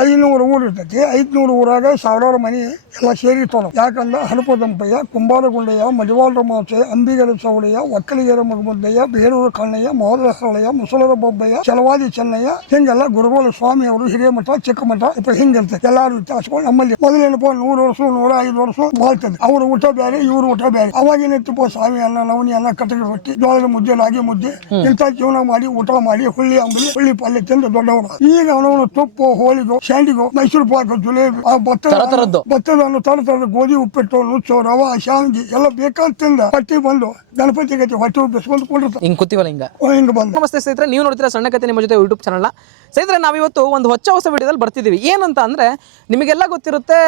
500 ಊರು ಇರ್ತೈತಿ. 500 ಊರಾಗ ಸಾವಿರಾರು ಮನೆ ಎಲ್ಲ ಸೇರಿರ್ತಾವ. ಯಾಕಂದ್ರೆ ಹನುಪದಂಪಯ್ಯ, ಕುಂಬಾರಗುಂಡಯ್ಯ, ಮಡಿವಾಳರ ಮಾಚೆ, ಅಂಬಿಗರ ಚೌಡಯ್ಯ, ಒಕ್ಕಲಿಗರ ಮಗಮುದ್ದಯ್ಯ, ಬೇರೂರು ಕಣ್ಣಯ್ಯ, ಮೋದರ ಹರಳಯ್ಯ, ಮುಸಲರ ಬೊಬ್ಬಯ್ಯ, ಚಲವಾದಿ ಚೆನ್ನಯ್ಯ, ಹಿಂಗೆಲ್ಲ ಗುರುಗೋಲ ಸ್ವಾಮಿ ಅವರು ಹಿರಿಯಮಠ, ಚಿಕ್ಕಮಠ ಹಿಂಗಿರ್ತೈತಿ. ಎಲ್ಲಾರು ವ್ಯತ್ಯಾಸಗಳು ನಮ್ಮಲ್ಲಿ ಮೊದಲೇನಪ್ಪ 100 ವರ್ಷ 105 ವರ್ಷ ಬಾಳ್ತದೆ. ಅವ್ರ ಊಟ ಬೇರೆ, ಇವ್ರ ಊಟ ಬೇರೆ. ಅವಾಗೇನಿತ್ತಪ್ಪ ಸಾವಿ ಅನ್ನ, ನವನಿ ಅನ್ನ, ಕಟಕ ರೊಟ್ಟಿ, ಜೋಳದ ಮುದ್ದೆ, ರಾಗಿ ಮುದ್ದೆ ಇಂಥ ಜೀವನ ಮಾಡಿ ಊಟ ಮಾಡಿ ಹುಳ್ಳಿ ಅಂಬಲಿ, ಹುಳ್ಳಿ ಪಲ್ಯ ತಿಂದು ದೊಡ್ಡವರು. ಈಗ ಅವನವನು ತುಪ್ಪ, ಹೋಳಿಗೋ, ಸ್ಯಾಂಡಿಗೋ, ಮೈಸೂರು ಪಾಕ, ಜುಲೇಬಿ, ಭತ್ತದ ತರದ ಗೋಧಿ ಉಪ್ಪಿಟ್ಟು, ನುಚ್ಚು, ರವಾ, ಶಾವಿಗೆ ಎಲ್ಲ ಬೇಕಾದ ತಿಂದ ಪಟ್ಟಿ ಬಂದು ಗಣಪತಿ ಗತಿ ಹೊಟ್ಟೆ ಉಪ್ಪಿಸ್ಕೊಂಡು ಕೊಡಿರ್ತಾರೆ. ಹಿಂಗ್ ಕೂತಿವಲ್ಲ ಹಿಂಗ ಬಂದು. ನಮಸ್ತೆ ಸ್ನೇಹಿತರೆ, ನೀವು ನೋಡ್ತೀರಾ ಸಣ್ಣ ಕತೆ ನಿಮ್ಮ ಜೊತೆ ಯೂಟ್ಯೂಬ್ ಚಾನಲ್. ಸ್ನೇಹಿತರೆ, ನಾವಿವತ್ತು ಒಂದು ಹೊಸ ವಿಡಿಯೋದಲ್ಲಿ ಬರ್ತಿದ್ದೀವಿ. ಏನಂತ ಅಂದ್ರೆ, ನಿಮಗೆಲ್ಲ ಗೊತ್ತಿರುತ್ತೆ,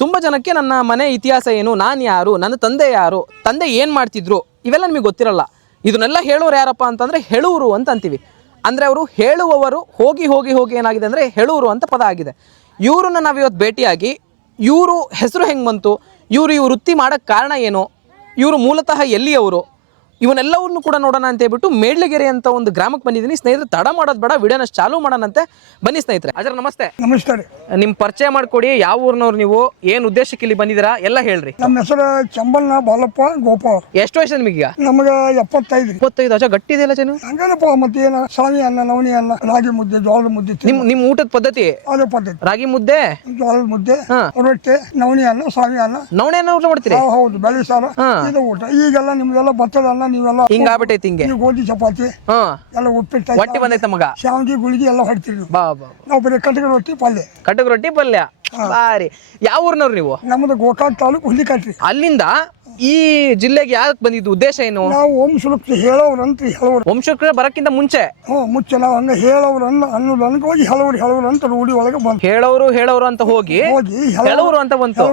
ತುಂಬ ಜನಕ್ಕೆ ನನ್ನ ಮನೆ ಇತಿಹಾಸ ಏನು, ನಾನು ಯಾರು, ನನ್ನ ತಂದೆ ಯಾರು, ತಂದೆ ಏನು ಮಾಡ್ತಿದ್ರು, ಇವೆಲ್ಲ ನಿಮಗೆ ಗೊತ್ತಿರಲ್ಲ. ಇದನ್ನೆಲ್ಲ ಹೇಳೋರು ಯಾರಪ್ಪ ಅಂತಂದರೆ ಹೇಳುವರು ಅಂತ ಅಂತೀವಿ. ಅಂದರೆ ಅವರು ಹೇಳುವವರು, ಹೋಗಿ ಹೋಗಿ ಹೋಗಿ ಏನಾಗಿದೆ ಅಂದರೆ ಹೇಳುವರು ಅಂತ ಪದ ಆಗಿದೆ. ಇವ್ರನ್ನ ನಾವಿವತ್ತು ಭೇಟಿಯಾಗಿ ಇವರು ಹೆಸರು ಹೆಂಗೆ ಬಂತು, ಇವರು ವೃತ್ತಿ ಮಾಡೋಕ್ಕೆ ಕಾರಣ ಏನು, ಇವರು ಮೂಲತಃ ಎಲ್ಲಿಯವರು, ಇವನ್ನೆಲ್ಲವನ್ನು ಕೂಡ ನೋಡೋಣ ಅಂತ ಹೇಳ್ಬಿಟ್ಟು ಮೇಡ್ಲಗೆರೆ ಅಂತ ಒಂದು ಗ್ರಾಮಕ್ಕೆ ಬಂದಿದ್ದೀನಿ. ಸ್ನೇಹಿತರೆ, ತಡ ಮಾಡೋದು ಬೇಡ, ವಿಡಿಯೋನ ಚಾಲೂ ಮಾಡೋಣಂತೆ. ಬನ್ನಿ ಸ್ನೇಹಿತರೆ. ಅಜರ ನಮಸ್ತೆ. ನಮಸ್ಕಾರ. ನಿಮ್ಮ ಪರಿಚಯ ಮಾಡಿಕೊಡಿ, ಯಾವ ಊರಿನವ್ರು ನೀವು, ಏನು ಉದ್ದೇಶಕ್ಕೆ ಇಲ್ಲಿ ಬಂದಿದ್ದೀರಾ ಎಲ್ಲ ಹೇಳ್ರಿ. ನಮ್ಮ ಹೆಸರು ಚಂಬಣ್ಣ ಬಾಲಪ್ಪ ಗೋಪಾಲ್. ಎಷ್ಟು ವಯಸ್ಸು ನಿಮಗೀಗ? ನಮಗೆ 75. 25. ಅಜ ಗಟ್ಟಿ ಇದೆಯಲ್ಲ ಜನ. ಹಂಗೇನಪ್ಪ, ಮತ್ತೇನ ಸಾವಿ ಅನ್ನ, ನವನಿ ಅನ್ನ, ರಾಗಿ ಮುದ್ದೆ, ಜೋಳದ ಮುದ್ದೆ. ನಿಮ್ಮ ಊಟದ ಪದ್ಧತಿ ಅದೇ ಪದ್ಧತಿ. ರಾಗಿ ಮುದ್ದೆ, ಜೋಳದ ಮುದ್ದೆ, ರೊಟ್ಟಿ, ನವನಿ ಅನ್ನ, ಸಾವಿ ಅನ್ನ. ನವಣೆ ಅನ್ನ ಊಟ ಮಾಡ್ತೀರಿ? ಹೌದು, ಬೆಳೆ ಸಾರ ಇದು ಊಟ. ಈಗೆಲ್ಲ ನಿಮ್ದೆಲ್ಲ ಭತ್ತದ ಅನ್ನ, ನೀವೆಲ್ಲ ಹಿಂಗಾಗ್ಬಿಟ್ಟೈತಿ. ಹಿಂಗೆ ಗೋಧಿ ಚಪಾತಿ ಎಲ್ಲ ಉಪ್ಪಿಟ್ಟು, ಹೊಟ್ಟಿ ಬಂದೈತೆ ಮಗ. ಶಾವಿಗೆ ಗುಳಿಗೆ ಎಲ್ಲ ಹೊಡ್ತೀವಿ. ಬಾ ಬಾ. ನಾವು ಬರೀ ಕಟಕ ರೊಟ್ಟಿ ಪಲ್ಯ. ಕಟಕ ರೊಟ್ಟಿ ಪಲ್ಯ. ಬಾರಿ. ಯಾವ ಊರಿನವ್ರು ನೀವು? ನಮ್ಮದು ಗೋಕಾಕ್ ತಾಲೂಕು ಹುಲಿಕಟ್ರಿ. ಅಲ್ಲಿಂದ ಈ ಜಿಲ್ಲೆಗೆ ಯಾಕೆ ಬಂದಿದ್ದು, ಉದ್ದೇಶ ಏನು? ನಾವು ವಂಶಲಕ್ಷ್ಮಿ ಹೇಳೋರಂತ ಹೇಳೋರು. ವಂಶಕ್ಕೆ ಬರಕ್ಕಿಂತ ಮುಂಚೆ ಮುಚ್ಚೆ ನಾವು ಹಂಗ ಹೇಳೋರು ಅನ್ನೋದು ಅನ್ಕ ಹೋಗಿ ಹೇಳೋರು ಅಂತ ರೂಢಿ ಒಳಗೆ ಬಂದು ಹೇಳೋರು ಅಂತ ಹೋಗಿ ಹೇಳೋರು ಅಂತ ಬಂತು.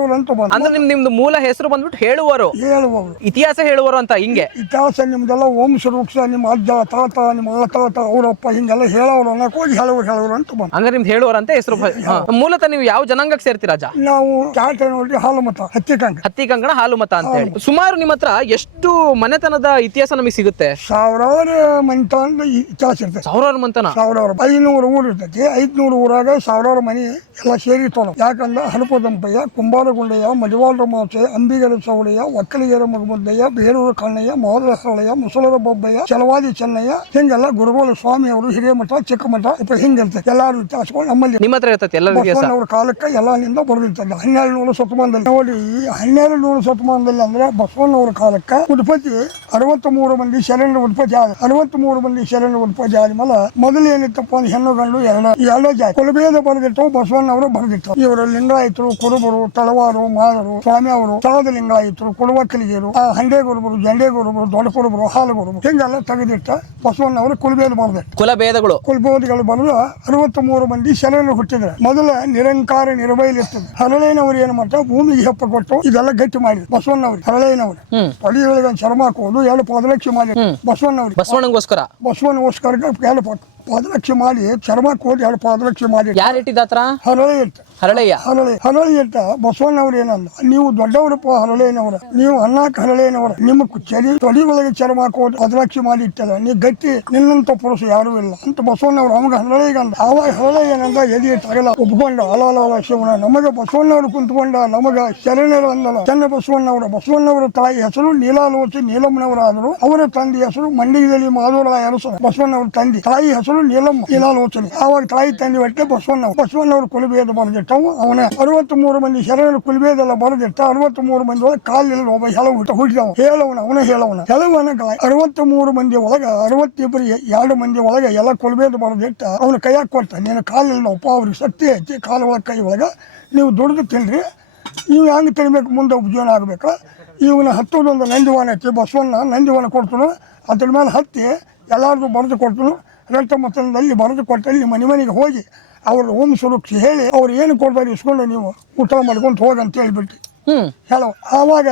ಅಂದ್ರೆ ನಿಮ್ದು ಮೂಲ ಹೆಸರು ಬಂದ್ಬಿಟ್ಟು ಹೇಳುವರು. ಇತಿಹಾಸ ಹೇಳುವರು ಅಂತ. ಹಿಂಗೆ ಇತಿಹಾಸ ನಿಮ್ದೆಲ್ಲ ವಂಶ ವೃಕ್ಷ, ನಿಮ್ಮ ಅಜ್ಜ ತಾತ, ನಿಮ್ಮ ತಾತ, ಅವರಪ್ಪ ಹಿಂಗೆಲ್ಲ ಹೇಳೋರು ಅನ್ನಕ್ ಹೋಗಿ ಹೇಳೋರು ಅಂತ ಬಂದು. ಹಂಗ ನಿಮ್ದು ಹೇಳುವರು ಅಂತ ಹೆಸರು. ಮೂಲತಃ ನೀವು ಯಾವ ಜನಾಂಗಕ್ಕೆ ಸೇರ್ತೀರಾ? ನಾವು ಚಾಟ ನೋಡಿ ಹಾಲು ಮತ, ಹತ್ತಿ ಕಂಕಣ ಹಾಲು ಮತ ಅಂತ ಹೇಳಿ. ಸುಮಾರು ನಿಮ್ಮ ಹತ್ರ ಎಷ್ಟು ಮನೆತನದ ಇತಿಹಾಸ ನಮಗೆ ಸಿಗುತ್ತೆ? ಸಾವಿರಾರು ಮನೆತನದ ಇತಿಹಾಸ ಇರ್ತದೆ. ಸಾವಿರಾರು ಮನೆತನ. 500 ಊರು ಇರ್ತೈತಿ. 500 ಊರಾಗ ಸಾವಿರಾರು ಮನೆ ಎಲ್ಲ ಸೇರಿರ್ತಾವ. ಯಾಕಂದ್ರೆ ಹನುಪದಂಪಯ್ಯ, ಕುಂಬಾರಗುಂಡಯ್ಯ, ಮಡಿವಾಳರ ಮಾಚೆ, ಅಂಬಿಗರ ಚೌಡಯ್ಯ, ಒಕ್ಕಲಿಗರ ಮಗಮುದ್ದಯ್ಯ, ಬೇರೂರು ಕಣ್ಣಯ್ಯ, ಮೋದರ ಹರಳಯ್ಯ, ಮುಸಲರ ಬೊಬ್ಬಯ್ಯ, ಚಲವಾದಿ ಚೆನ್ನಯ್ಯ, ಹಿಂಗೆಲ್ಲ ಗುರುಗೋಲ ಸ್ವಾಮಿ ಅವರು ಹಿರಿಯಮಠ, ಚಿಕ್ಕಮಠ ಹಿಂಗಿರ್ತೈತಿ. ಎಲ್ಲಾರು ವ್ಯತ್ಯಾಸಗಳು ನಮ್ಮಲ್ಲಿ ನಿಮ್ಮ ಹತ್ರ ಇರ್ತೈತಿ. ಬಸವಣ್ಣವ್ರ ಕಾಲಕ್ಕೆ ಎಲ್ಲಾನಿಂದ ಬರೆದಿರ್ತದೆ. 1200 ಶತಮಾನದಲ್ಲಿ ನೋಡಿ. 1200 ಶತಮಾನದಲ್ಲಿ ಅಂದ್ರೆ ಬಸವಣ್ಣವ್ರ ಕಾಲಕ್ಕೆ ಉತ್ಪತ್ತಿ 63 ಮಂದಿ ಶರಣರ ಉತ್ಪತ್ತಿ ಆದ. 63 ಮಂದಿ ಶರಣರ ಉತ್ಪತ್ತಿ ಆದ್ಮೇಲೆ ಮೊದಲು ಏನಿತ್ತಪ್ಪ ಅಂದ್ರೆ ಹೆಣ್ಣು ಗಂಡು ಎರಡೇ ಜಾತಿ ಕುಲಭೇದ ಬರೆದಿಟ್ಟು ಬಸವಣ್ಣವರು ಬರೆದಿಟ್ಟು. ಇವರು ಲಿಂಗಾಯತರು, ಕುರುಬರು, ತಳವಾರು, ಮಾದರು, ಸ್ವಾಮಿ ಅವರು, ತಳದ ಲಿಂಗಾಯತರು, ಕುಡುವಕ್ಕಲಿಗರು, ಹಂಡೆ ಗುರುಬರು, ಜಂಡೆ ಗುರುಬರು, ದೊಡ್ಡ ಕುರುಬರು, ಹಾಲು ಗುರುಬರು ಹಿಂಗೆಲ್ಲ ತೆಗೆದಿಟ್ಟ ಬಸವಣ್ಣವರು ಕುಲಭೇದ ಬರೆದಿಟ್ಟು. ಕುಲಭೇದಗಳು ಬರೆದು 63 ಮಂದಿ ಶರಣರು ಹುಟ್ಟಿದ್ರೆ. ಮೊದಲ ನಿರಂಕಾರ ನಿರ್ಭಯಲಿರ್ತದೆ. ಹರಳೇನವರು ಏನ್ ಮಾಡ್ತಾರೆ, ಭೂಮಿಗೆ ಹೆಪ್ಪ ಕೊಟ್ಟು ಇದೆಲ್ಲ ಗಟ್ಟಿ ಮಾಡಿದ್ರು ಬಸವಣ್ಣವ್ರಿಗೆ. ಹರಳೇನವ್ರು ಪಡಿಯೊಳಗೆ ಚರ್ಮ ಹಾಕೋದು, ಎರಡು ಪಾದರಕ್ಷೆ ಮಾಡಿ ಬಸವಣ್ಣಗೋಸ್ಕರ ಎರಡು ಪಾದರಕ್ಷೆ ಮಾಡಿ, ಚರ್ಮ ಹಾಕೋದು, ಎರಡು ಪಾದರಕ್ಷೆ ಮಾಡಿ. ಯಾರು ಇಟ್ಟಿದ್ದಾತ್ರ? ಹರಳಯ್ಯ ಇಟ್ಟ. ಬಸವಣ್ಣವ್ರು ಏನಂದ, ನೀವು ದೊಡ್ಡವರಪ್ಪ ಹರಳೇನವ್ರ, ನೀವು ಅನ್ನಕ್ಕೆ ಹರಳೇನವ್ರ, ನಿಮ್ಮ ತೊಡಿ ಒಳಗೆ ಚರ್ಮ ಹಾಕೋದು ಪಾದರಕ್ಷೆ ಮಾಡಿ ಇಟ್ಟಲ್ಲ, ನೀ ಗಟ್ಟಿ, ನಿನ್ನಂತ ಪುರುಷ ಯಾರು ಇಲ್ಲ ಅಂತ ಬಸವಣ್ಣವ್ರು ಅವಾಗ ಹರಳಯ್ಯಗಂದ. ಆವಾಗ ಹರಳಯ್ಯ ಏನಂದ, ಎದೆ ತಗಲ ಒಪ್ಕೊಂಡ. ಅಲಾಲ ಶಿವನ ನಮಗೆ ಬಸವಣ್ಣವ್ರು ಕುಂತ್ಕೊಂಡ, ನಮಗ ಶರಣರು ಅಂದಲ್ಲ. ಚೆನ್ನ ಬಸವಣ್ಣವರ ತಾಯಿ ಹೆಸರು ನೀಲಾಲೋಚಿ ನೀಲಮ್ಮನವರಾದರು. ಅವರ ತಂದೆ ಹೆಸರು ಮಂಡಿಗೆದಲ್ಲಿ ಮಾಧವರಾಯ ಅರಸ. ಬಸವಣ್ಣವ್ರ ತಂದೆ ತಾಯಿ ಹೆಸರು ನೀಲಮ್ಮ, ನೀಲಾಲೋಚನೆ. ಆವಾಗ ತಾಯಿ ತಂದೆ ಹೊಟ್ಟೆ ಬಸವಣ್ಣವ್ರು ಕುಲಭೇದ ಬರೆದಿಟ್ಟವು. ಅವನ 63 ಮಂದಿ ಶರಣರು ಕುಲಭೇದೆಲ್ಲ ಬರೆದಿಟ್ಟ. 63 ಮಂದಿ ಒಳಗೆ ಕಾಲಿಲ್ಲ ಒಬ್ಬ ಹೆಲವು ಹುಟ್ಟಿದವ. ಅವನ ಹೇಳವನ 63 ಮಂದಿ ಒಳಗ 62 ಮಂದಿ ಒಳಗೆ ಎಲ್ಲ ಕುಲಭೇದ ಬರೆದಿಟ್ಟ. ಅವನ ಕೈಯಾಗ ಕೊಟ್ಟ, ನೀನು ಕಾಲಿಲ್ಲಪ್ಪ, ಅವ್ರಿಗೆ ಶಕ್ತಿ ಐತಿ, ಕಾಲ ಒಳಗೆ ಕೈ ಒಳಗ ನೀವು ದುಡಿದು ತಿನ್ರಿ, ನೀವು ಹೆಂಗೆ ತಿನ್ಬೇಕು, ಮುಂದೆ ಉಪಜೀವನ ಆಗ್ಬೇಕು. ಇವನ ಹತ್ತೋದೊಂದು ನಂದಿವಾನ ಐತಿ. ಬಸವಣ್ಣ ನಂದಿವಾನ ಕೊಡ್ತನು, ಅದ್ರ ಮೇಲೆ ಹತ್ತಿ ಎಲ್ಲಾರ್ದು ಬರೆದು ಕೊಡ್ತನು. ರಕ್ತ ಮತದಲ್ಲಿ ಬರೆದು ಕೊಟ್ಟಲ್ಲಿ ಮನೆಗೆ ಹೋಗಿ ಅವ್ರ ಓಂ ಸುರಕ್ಷೆ ಹೇಳಿ ಅವ್ರು ಏನು ಕೊಡ್ತಾರೆ ಇಸ್ಕೊಂಡು ನೀವು ಊಟ ಮಾಡ್ಕೊಂಡು ಹೋಗಂತ ಹೇಳ್ಬಿಟ್ಟು ಹೇಳವ್. ಆವಾಗ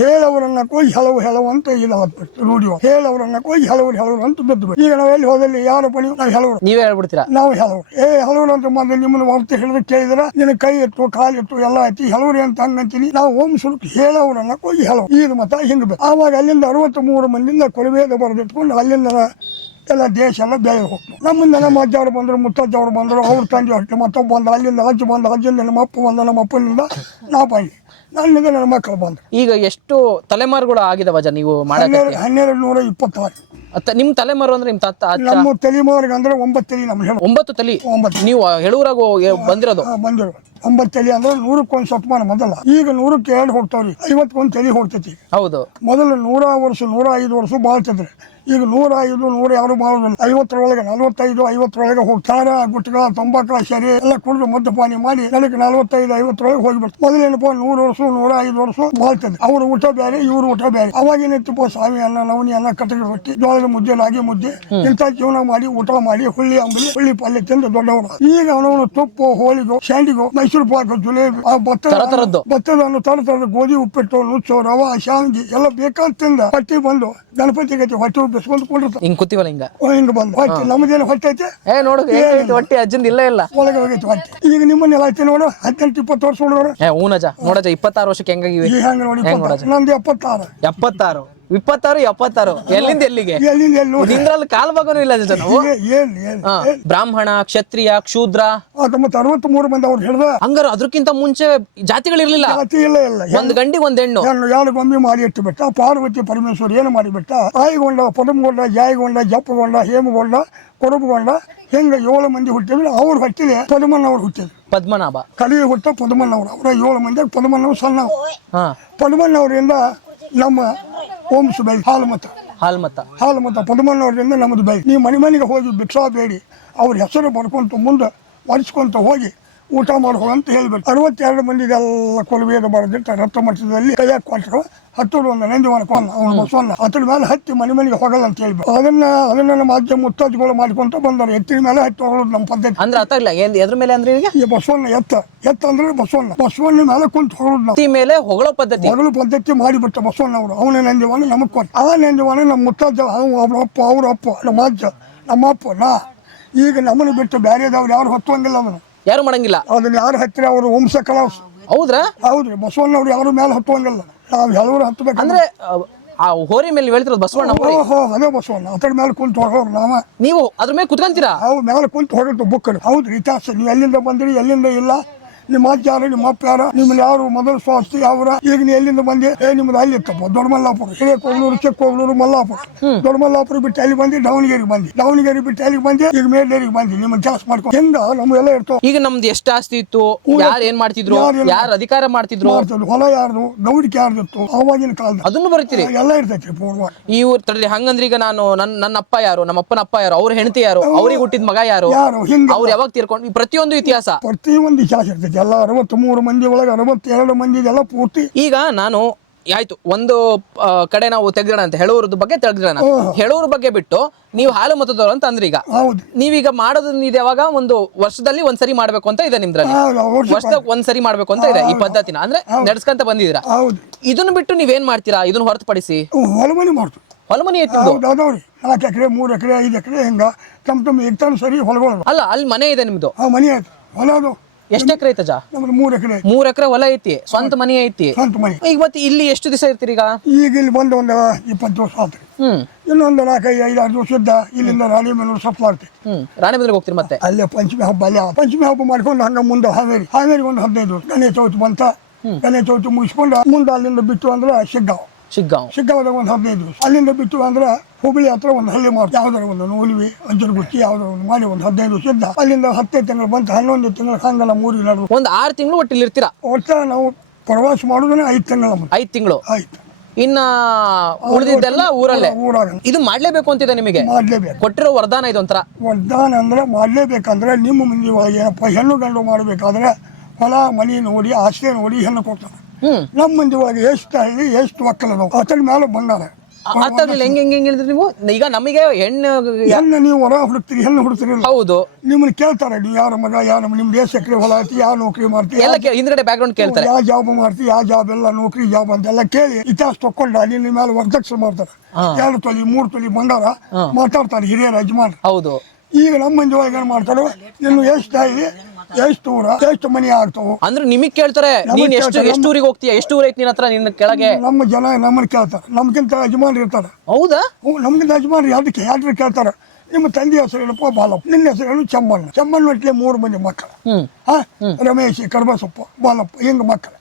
ಹೇಳವರನ್ನ ಹೋಗಿ ಹೇಳವು ಅಂತ ಇದು ಹತ್ಬಿಟ್ಟು ರೂಢಿ. ಹೇಳವರನ್ನ ಹೋಗಿ ಹೇಳವರು ಅಂತ ಬಿದ್ದು. ಈಗ ನಾವು ಎಲ್ಲಿ ಹೋದಲ್ಲಿ ಯಾರಪ್ಪ ನೀವು, ನಾವು ಹೇಳವರು, ನೀವೇ ಹೇಳ್ಬಿಡ್ತೀರಾ. ನಾವು ಹೇಳವರು ಹೇಳವರು ಅಂತ ಮೊದಲು ನಿಮ್ಮನ್ನು ಹೊರತು ಹೇಳಿದ್ರೆ ಕೇಳಿದ್ರೆ ನಿನ್ನ ಕೈ ಇತ್ತು, ಕಾಲಿತ್ತು, ಎಲ್ಲ ಐತಿ, ಹೇಳವ್ರಿ ಅಂತ ಹಂಗಂತೀನಿ. ನಾವು ಓಂ ಸುರಕ್ಷೆ ಹೇಳವರನ್ನ ಹೋಗಿ ಹೇಳವು. ಇದು ಮತ ಹಿಂಗೆ. ಆವಾಗ ಅಲ್ಲಿಂದ 63 ಮಂದಿಯಿಂದ ಕೊಲಭೇದ ಬರೆದಿಟ್ಕೊಂಡು ಅಲ್ಲಿಂದ ಎಲ್ಲ ದೇಶ ಎಲ್ಲ ಬೆಳೆ ಹೋಗ್ತು. ನಮ್ಮಿಂದ ನಮ್ಮ ಅಜ್ಜವ್ರು ಬಂದರು, ಮುತ್ತಜ್ಜವ್ರು ಬಂದರು, ಅವ್ರ ತಂದೆ ಅಷ್ಟೇ, ಮತ್ತೊಬ್ಬ ಬಂದ, ಅಲ್ಲಿಂದ ಅಜ್ಜ ಬಂದ, ಅಜ್ಜಿಂದ ನಮ್ಮ ಅಪ್ಪ ಬಂದ, ನಮ್ಮ ಅಪ್ಪನಿಂದ ನಾ ಬಂದೆ, ನನ್ನಿಂದ ನನ್ನ ಮಕ್ಕಳು ಬಂದರು. ಈಗ ಎಷ್ಟು ತಲೆಮಾರುಗಳು ಆಗಿದವಜ ನೀವು ಮಾಡಕ್ಕೆ? 1226. ನಿಮ್ ತಲೆಮಾರು ಅಂದ್ರೆ ನಿಮ್ ತಾತ ಅಜ್ಜ? ನಮ್ಮ ತಲೆಮಾರಿಗೆ ಅಂದ್ರೆ 9 ತಲೆ ನಮ್ಮ ಹೇಳು. 9 ತಲೆ 9 ನೀವು ಹೇಳೂರಾಗ ಬಂದಿರೋದು? ಬಂದಿರು 9 ತಲೆ ಅಂದ್ರೆ 100ಕ್ಕೆ 1 ಶತಮಾನ ಮೊದಲ. ಈಗ 100ಕ್ಕೆ 2 ಹೋಗ್ತಾವ್ರಿ, 50ಕ್ಕೆ 1 ತಲೆ ಹೋಗ್ತೈತಿ. ಹೌದು. ಮೊದಲು 100 ವರ್ಷ 105 ವರ್ಷ ಬಾಳ್ತಿದ್ರಿ. ಈಗ 105 100 ಯಾರು ಮಾಡೋದಿಲ್ಲ. 50ರೊಳಗೆ 45 50ರೊಳಗೆ ಹೋಗ್ತಾರ. ಗುಟ್ಕ ತಂಬಾಕ ಸರಿ ಎಲ್ಲ ಕುಡಿದು ಮದ್ಯಪಾನಿ ಮಾಡಿ ನನಗೆ 45 50ರೊಳಗೆ ಹೋಗ್ಬಿಡ್ತು. ಮೊದಲೇನಪ್ಪ 100 ವರ್ಷ 105 ವರ್ಷ ಬಾಳ್ತಿದ್ರಿ. ಅವ್ರ ಊಟ ಬೇರೆ, ಇವ್ರ ಊಟ ಬೇರೆ. ಅವಾಗೇನಿತ್ತಪ್ಪ, ಸಾವಿ ಅನ್ನ, ನವನಿ ಅನ್ನ, ಕಟಗಿ ರೊಟ್ಟಿ, ಜೋಳದ ಮುದ್ದೆ, ರಾಗಿ ಮುದ್ದೆ, ಇಂಥ ಜೀವನ ಮಾಡಿ ಊಟ ಮಾಡಿ ಹುಳ್ಳಿ ಅಂಬಲಿ ಹುಳ್ಳಿ ಪಲ್ಯ ತಿಂದು ದೊಡ್ಡವರು. ಈಗ ಅವನವನು ತುಪ್ಪ, ಹೋಳಿಗೋ, ಶಾಂಡಿಗೋ, ಮೈಸೂರು ಪಾಕ, ಜುಲೇಬಿ, ಭತ್ತದ ತರದ ಗೋಧಿ ಉಪ್ಪಿಟ್ಟು, ನುಚ್ಚು, ರವಾ, ಶಾವಿಗೆ ಎಲ್ಲ ಬೇಕಾದ ತಿಂದ ಹೊಟ್ಟಿ ಬಂದು ಗಣಪತಿ ಗತಿ ಹೊಟ್ಟೆ ಬಿಸ್ಕೊಂಡು ಕೊಡಿರ್ತಾರೆ. ಹಿಂಗ್ ಕೂತಿವಲ್ಲ ಹಿಂಗ ಬಂದು ಹೊಟ್ಟೆ ನಮ್ದೇನು ಹೊಟ್ಟೆ ಐತೆ ನೋಡು, ಹೊಟ್ಟೆ ಅಜ್ಜಂದ ಇಲ್ಲ ಇಲ್ಲ ಒಳಗೆ ಹೋಗೈತಿ ಹೊಟ್ಟೆ. ಈಗ ನಿಮ್ಮನ್ನೆಲ್ಲ ಐತಿ ನೋಡು, 18 20 ವರ್ಷ ಹುಡುಗರು. ಊನಜ ನೋಡಜ 26 ವರ್ಷಕ್ಕೆ ಹೆಂಗಾಗಿವಿ? ಈ ಹೆಂಗ ನೋಡಿ, ನಂದು 76. 76 22 76 ಎಲ್ಲಿಂದ ಎಲ್ಲಿಗೆ? ಎಲ್ಲಿಂದ ಎಲ್ಲೂ ನಿಂದ್ರಲ್ಲಿ ಕಾಲ್ ಭಾಗನೂ ಇಲ್ಲ ಜನ. ನಾವು ಏನು ಬ್ರಾಹ್ಮಣ, ಕ್ಷತ್ರಿಯ, ಕ್ಷೂದ್ರ 63 ಮಂದಿ ಅವ್ರು ಹೇಳ್ದ. ಹಂಗಾರ ಅದಕ್ಕಿಂತ ಮುಂಚೆ ಜಾತಿಗಳಿರ್ಲಿಲ್ಲ. ಜಾತಿ ಇಲ್ಲ ಇಲ್ಲ. ಒಂದ್ ಗಂಡಿಗೆ ಒಂದ್ ಹೆಣ್ಣು. ಎರಡು ಗೊಂಬೆ ಮಾಡಿ ಇಟ್ಟು ಬಿಟ್ಟ. ಪಾರ್ವತಿ ಪರಮೇಶ್ವರ್ ಏನು ಮಾಡಿಬಿಟ್ಟ, ಆಯಿಗೊಂಡ, ಪದಮಗೊಂಡ, ಜಾಯಿಗೊಂಡ, ಜಪ್ಪಗೊಂಡ, ಹೇಮಗೊಂಡ, ಕೊರಬಗೊಂಡ, ಹೆಂಗ 7 ಮಂದಿ ಹುಟ್ಟಿದ್ರು. ಅವ್ರು ಹುಟ್ಟಿದೆ ಪದಮಣ್ಣವ್ರು ಹುಟ್ಟಿದ್ರು. ಪದ್ಮನಾಭ ಕಲಿ ಹುಟ್ಟ ಪದಮಣ್ಣವ್ರು. ಅವರ 7 ಮಂದಿ ಪದಮಣ್ಣವ್ರು ಸಣ್ಣ. ಪದಮಣ್ಣವರಿಂದ ನಮ್ಮ ವಂಶ ಬೆಳಿ ಹಾಲುಮತ ಪದಮಣ್ಣವರಿಂದ ನಮ್ಮದು ಬೆಳಿ. ನೀವು ಮನೆಗೆ ಹೋಗಿ ಭಿಕ್ಷಾ ಬೇಡಿ ಅವ್ರ ಹೆಸರು ಬರ್ಕೊಂತ ಮುಂದೆ ಒರೆಸ್ಕೊಂತ ಹೋಗಿ ಊಟ ಮಾಡುವ ಅಂತ ಹೇಳ್ಬಿಟ್ಟು 62 ಮಂದಿಗೆಲ್ಲ ಕೊಲುವೇದ ಬರೆದಿಟ್ಟು ರಕ್ತ ಮಟ್ಟದಲ್ಲಿ ಕೈಯಾಗ ಕೊಟ್ಟರು. ಹತ್ತರು ಒಂದು ನಂದಿವನ ಕೊಂದ ಅವನು ಬಸವಣ್ಣ. ಅದ್ರ ಮೇಲೆ ಹತ್ತಿ ಮನೆ ಹೋಗಲ್ಲ ಅಂತ ಹೇಳ್ಬಿಟ್ಟು ಅದನ್ನ ನಮ್ಮ ಅಜ್ಜ ಮುತ್ತಜ್ಜಗಳು ಮಾಡ್ಕೊಂತ ಬಂದರು. ಎತ್ತಿನ ಮೇಲೆ ಹತ್ತಿ ಹೋಗೋದು ನಮ್ಮ ಪದ್ಧತಿ. ಅಂದ್ರೆ ಅರ್ಥ ಇಲ್ಲ ಎದ್ರ ಮೇಲೆ ಅಂದ್ರೆ ಈ ಬಸವಣ್ಣ ಎತ್ತ ಅಂದ್ರೆ ಬಸವಣ್ಣ ಮೇಲೆ ಕುಂತ ಹೋಗೋದು ನಾವು ಮೇಲೆ ಹೊಗಳೋ ಪದ್ಧತಿ ಮಾಡಿಬಿಟ್ಟ ಬಸವಣ್ಣವರು. ಅವನ ನಂದಿವನ ನಮಗ್ ಕೊಟ್ಟ. ಆ ನಂದಿವನ ನಮ್ಮ ಮುತ್ತಜ್ಜ, ಅವ್ರ ಅಪ್ಪ, ನಮ್ಮ ಅಜ್ಜ, ನಮ್ಮ ಅಪ್ಪ, ನಾ. ಈಗ ನಮ್ಮನ್ನು ಬಿಟ್ಟು ಬೇರೆದವ್ರು ಯಾರು ಹೊತ್ತುವಂಗಿಲ್ಲ. ಅವನು ಯಾರು ಮಾಡಂಗಿಲ್ಲ. ಅದನ್ನ ಯಾರು ಹತ್ತಿರ ಅವರು ವಂಶ ಕಲಾಸ್. ಹೌದ್ರಿ. ಬಸವಣ್ಣವ್ರು ಯಾರು ಮೇಲೆ ಹತ್ತುವಂಗಿಲ್ಲ. ನಾವು ಎಲ್ಲರೂ ಹತ್ತಬೇಕು. ಅಂದ್ರೆ ಆ ಹೋರಿ ಮೇಲೆ ಹೇಳ್ತಿರೋದು ಬಸವಣ್ಣ. ಅದೇ ಬಸವಣ್ಣ. ಅದ್ರ ಮೇಲೆ ಕುಂತು ಹೋಗೋರು ನಾವ. ನೀವು ಅದ್ರ ಮೇಲೆ ಕುತ್ಕೊಂತೀರಾ? ಅವ್ರು ಮೇಲೆ ಕುಂತು ಹೋಗಿತ್ತು ಬುಕ್. ಹೌದ್ರಿ. ಇತಿಹಾಸ ನೀವು ಎಲ್ಲಿಂದ ಬಂದಿರಿ, ಎಲ್ಲಿಂದ ಇಲ್ಲ, ನಿಮ್ಮ ಅಜ್ಜ ಯಾರು, ನಿಮ್ಮ ಅಪ್ಪ ಯಾರ, ನಿಮ್ಮನ್ನ ಯಾರು ಮೊದಲು ಸ್ವಾಸ್ತಿ ಯಾವ್ರ, ಈಗ ನೀವು ಎಲ್ಲಿಂದ ಬಂದಿ, ನಿಮ್ದು ಅಲ್ಲಿ ಇತ್ತಪ್ಪ ದೊಡ್ಡಮಲ್ಲಾಪುರ, ಹಿರೇಕೋಗ್ಲೂರು, ಚಿಕ್ಕೋಗ್ಲೂರು, ಮಲ್ಲಾಪುರ. ದೊಡ್ಡಮಲ್ಲಾಪುರ ಬಿಟ್ಟು ಅಲ್ಲಿ ಬಂದು ದಾವಣಗೆರೆ ಬಿಟ್ಟು ಅಲ್ಲಿ ಬಂದು ಈಗ ಮೇಲ್ಡೇರಿಗೆ ಬಂದು ನಿಮ್ಮ ಜಾಸ್ತಿ ಮಾಡ್ಕೊಂಡು ಹೆಂಗ ನಮ್ಗೆಲ್ಲ ಇರ್ತವೆ. ಈಗ ನಮ್ದು ಎಷ್ಟು ಆಸ್ತಿ ಇತ್ತು, ಯಾರು ಏನ್ ಮಾಡ್ತಿದ್ರು, ಯಾರು ಅಧಿಕಾರ ಮಾಡ್ತಿದ್ರು, ಹೊಲ ಯಾರ್ದು, ಗೌಡಿಕೆ ಯಾರ್ದಿತ್ತು ಅವಾಗಿನ ಕಾಲದ ಅದನ್ನು ಬರೀತೀರಿ. ಎಲ್ಲ ಇರ್ತೈತಿ ಪೂರ್ವ. ಈ ಊರ್ ತಡ್ರಿ ಹಂಗಂದ್ರೆ ಈಗ ನಾನು ನನ್ನ ಅಪ್ಪ ಯಾರು, ನಮ್ಮ ಅಪ್ಪನ ಅಪ್ಪ ಯಾರು, ಅವ್ರ ಹೆಂಡತಿ ಯಾರು, ಅವ್ರಿಗೆ ಹುಟ್ಟಿದ ಮಗ ಯಾರು, ಅವ್ರು ಯಾವಾಗ ತೀರ್ಕೊಂಡು, ಪ್ರತಿಯೊಂದು ಇತಿಹಾಸ ಇರ್ತೈತಿ. ಎಲ್ಲ 63 ಮಂದಿ ಒಳಗೆ 62 ಮಂದಿ ಎಲ್ಲ ಪೂರ್ತಿ. ಈಗ ನಾನು ಆಯ್ತು ಒಂದು ಕಡೆ ನಾವು ತೆಗ್ದಿಡ ಅಂತ ಹೇಳೋರದ ಬಗ್ಗೆ ತೆಗ್ದಿಡೋಣ. ಹೇಳೋರ ಬಗ್ಗೆ ಬಿಟ್ಟು ನೀವು ಹಾಲು ಮತದವ್ರು ಅಂತ ಅಂದ್ರೆ ಈಗ ನೀವೀಗ ಮಾಡೋದು ಯಾವಾಗ ಒಂದು ವರ್ಷದಲ್ಲಿ ಒಂದ್ಸರಿ ಮಾಡ್ಬೇಕು ಅಂತ ಇದೆ ನಿಮ್ದ್ರಲ್ಲಿ. ವರ್ಷದಾಗ ಒಂದ್ಸರಿ ಮಾಡ್ಬೇಕು ಅಂತ ಇದೆ ಈ ಪದ್ಧತಿನ ಅಂದ್ರೆ ನಡ್ಸ್ಕೊಂತ ಬಂದಿದ್ದೀರಾ. ಇದನ್ನ ಬಿಟ್ಟು ನೀವೇನ್ ಮಾಡ್ತೀರಾ? ಇದನ್ನ ಹೊರತುಪಡಿಸಿ ಹೊಲಮನಿ ಮಾಡ್ತೀವಿ. ಹೊಲಮನಿ ಐತಿ 4 ಎಕರೆ 3 ಎಕರೆ 5 ಎಕರೆ ಹಿಂಗ ತಮ್ಮ ಈಗ ಸರಿ ಹೊಲಗಳು. ಅಲ್ಲ ಅಲ್ಲಿ ಮನೆ ಇದೆ ನಿಮ್ದು? ಮನೆ ಆಯ್ತು. ಹೊಲ ಅದು ಎಷ್ಟು ಎಕರೆ ಐತ? 3 ಎಕರೆ ಹೊಲ ಐತಿ, ಸ್ವಂತ ಮನೆ ಐತಿ. ಈಗ ಮತ್ತೆ ಇಲ್ಲಿ ಎಷ್ಟು ದಿವಸ ಇರ್ತೀರಿ? ಈಗ ಇಲ್ಲಿ ಬಂದು ಒಂದು 20 ವರ್ಷ ಆತ್ರಿ. ಇನ್ನೊಂದು 4-5-6 ದಿವಸ ಇದ್ದ ಇಲ್ಲಿಂದ ರಾಣಿಬೆನ್ನೂರು ಸಪ್ಲಾರ್ತಿ. ರಾಣಿಬೆನ್ನೂರಿಗೆ ಹೋಗ್ತೀರಿ ಮತ್ತೆ? ಅಲ್ಲೇ ಪಂಚಮಿ ಹಬ್ಬ ಮಾಡ್ಕೊಂಡು ಹಂಗ ಮುಂದೆ ಹಾವೇರಿ ಒಂದು 15 ದಿವಸ ಗಣೇಶ ಚೌತಿ ಬಂತ. ಗಣೇಶ ಚೌತಿ ಮುಗಿಸ್ಕೊಂಡು ಮುಂದೆ ಅಲ್ಲಿಂದ ಬಿಟ್ಟು ಅಂದ್ರೆ ಶಿಗ್ಗಾಂವದಾಗ ಒಂದು 15 ದಿವಸ. ಅಲ್ಲಿಂದ ಬಿಟ್ಟು ಅಂದ್ರೆ ಹುಬ್ಳಿ ಹತ್ರ ಒಂದು ಹಳ್ಳಿ ಮಾಡ್ತೀವಿ. ಯಾವ್ದಾರ ಒಂದು ನೂಲಿವಿ ಅಂಜರಗುತ್ತಿ ಯಾವ್ದಾರ ಒಂದು ಮಾಡಿ ಒಂದು 15 ದಿವಸ ಇದ್ದ. ಅಲ್ಲಿಂದ 10 ತಿಂಗಳು ಬಂತು. 11 ತಿಂಗಳು ಹಂಗ ನಮ್ಮ ಊರಿಗೆ ನಡೆದು ಒಂದು 6 ತಿಂಗಳು ಒಟ್ಟಿಲ್ಲಿ ಇರ್ತೀರಾ. ಒಟ್ಟ ನಾವು ಪ್ರವಾಸ ಮಾಡೋದನ್ನ 5 ತಿಂಗಳು. 5 ತಿಂಗಳು ಆಯ್ತು. ಇನ್ನ ಉಳಿದಿದ್ದೆಲ್ಲ ಊರಲ್ಲೇ. ಇದು ಮಾಡ್ಲೇಬೇಕು ಅಂತಿದೆ ನಿಮಗೆ? ಮಾಡ್ಲೇಬೇಕು. ಕೊಟ್ಟಿರೋ ವರದಾನ ಇದು ಒಂಥರ ವರದಾನ ಅಂದ್ರೆ ಮಾಡ್ಲೇಬೇಕಂದ್ರೆ ನಿಮ್ಮ ಮಂದಿ ಒಳಗೆ ಏನಪ್ಪ ಹೆಣ್ಣು ಗಂಡು ಮಾಡ್ಬೇಕಾದ್ರೆ ಹೊಲ ಮನಿ ನೋಡಿ ಆಸ್ತಿ ನೋಡಿ ಹೆಣ್ಣು ಕೊಡ್ತಾರೆ. ನಮ್ಮ ಮಂದಿ ಒಳಗೆ ಎಷ್ಟು ಹಳ್ಳಿ ಎಷ್ಟು ಒಕ್ಕಲದವು ಅದ್ರ ಮೇಲೆ ಬಂಗಾರ ಹೆಂಗ್ ಹೇಳಿದ್ರಿ ನೀವು? ಈಗ ನಮಗೆ ಹೆಣ್ಣು ನೀವು ಹೊರ ಹುಡುಕ್ತೀರಿ, ಹೆಣ್ಣು ಹುಡುಕ್ತಿರಿ. ಹೌದು. ನಿಮ್ಮನ್ನ ಕೇಳ್ತಾರೆ, ನೀವು ಯಾರ ಮಗ, ಯಾರು ನಿಮ್ದು ಎಷ್ಟು ಎಕರೆ ಹೊಲ ಐತಿ, ಯಾವ ನೌಕರಿ ಮಾಡ್ತೀವಿ, ಹಿಂದ್ಗಡೆ ಬ್ಯಾಕ್ ಗ್ರೌಂಡ್ ಕೇಳ್ತಾರೆ, ಯಾವ ಜಾಬ್ ಮಾಡ್ತೀವಿ, ಯಾವ ಜಾಬ್ ಎಲ್ಲ ನೌಕರಿ ಜಾಬ್ ಅಂತೆಲ್ಲ ಕೇಳಿ ಇತಿಹಾಸ ತಕೊಂಡ ನಿನ್ನ ಮೇಲೆ ವರದಕ್ಷಿಣೆ ಮಾಡ್ತಾರೆ. 2 ತೊಲಿ 3 ತೊಲಿ ಬಂಗಾರ ಮಾತಾಡ್ತಾರೆ ಹಿರಿಯರ ಯಜಮಾನ್. ಹೌದು. ಈಗ ನಮ್ಮ ಮಂದಿ ಒಳಗೆ ಏನ್ ಮಾಡ್ತಾರೋ, ಇನ್ನು ಎಷ್ಟು ಹಳ್ಳಿ ಎಷ್ಟು ಊರ ಎಷ್ಟು ಮನೆ ಆಗ್ತಾವು ಅಂದ್ರೆ ನಿಮಗ್ ಕೇಳ್ತಾರೆ. ನೀನ್ ಎಷ್ಟು ಊರಿಗೆ ಹೋಗ್ತೀಯ, ಎಷ್ಟು ಊರ ಐತಿ ನಿನ್ನ ಹತ್ರ, ನಿನ್ನ ಕೆಳಗೆ ನಮ್ಮ ಜನ ನಮ್ಮನ್ನ ಕೇಳ್ತಾರೆ. ನಮ್ಗಿಂತ ಯಜಮಾನ್ರು ಇರ್ತಾರೆ. ಹೌದಾ? ನಮ್ಗಿಂತ ಯಜಮಾನ್ರು ಅದಕ್ಕೆ ಯಾರು ಕೇಳ್ತಾರೆ. ನಿಮ್ಮ ತಂದೆ ಹೆಸರು ಏನಪ್ಪ ಬಾಲಪ್ಪ, ನಿನ್ನ ಹೆಸರು ಚೆಮ್ಮಣ್ಣ. ಚೆಮ್ಮಣ್ಣ ಒಟ್ಟಿಗೆ 3 ಮಂದಿ ಮಕ್ಕಳು. ರಮೇಶ್, ಕರ್ಬಸಪ್ಪ, ಬಾಲಪ್ಪ, ಹಿಂಗ ಮಕ್ಕಳು.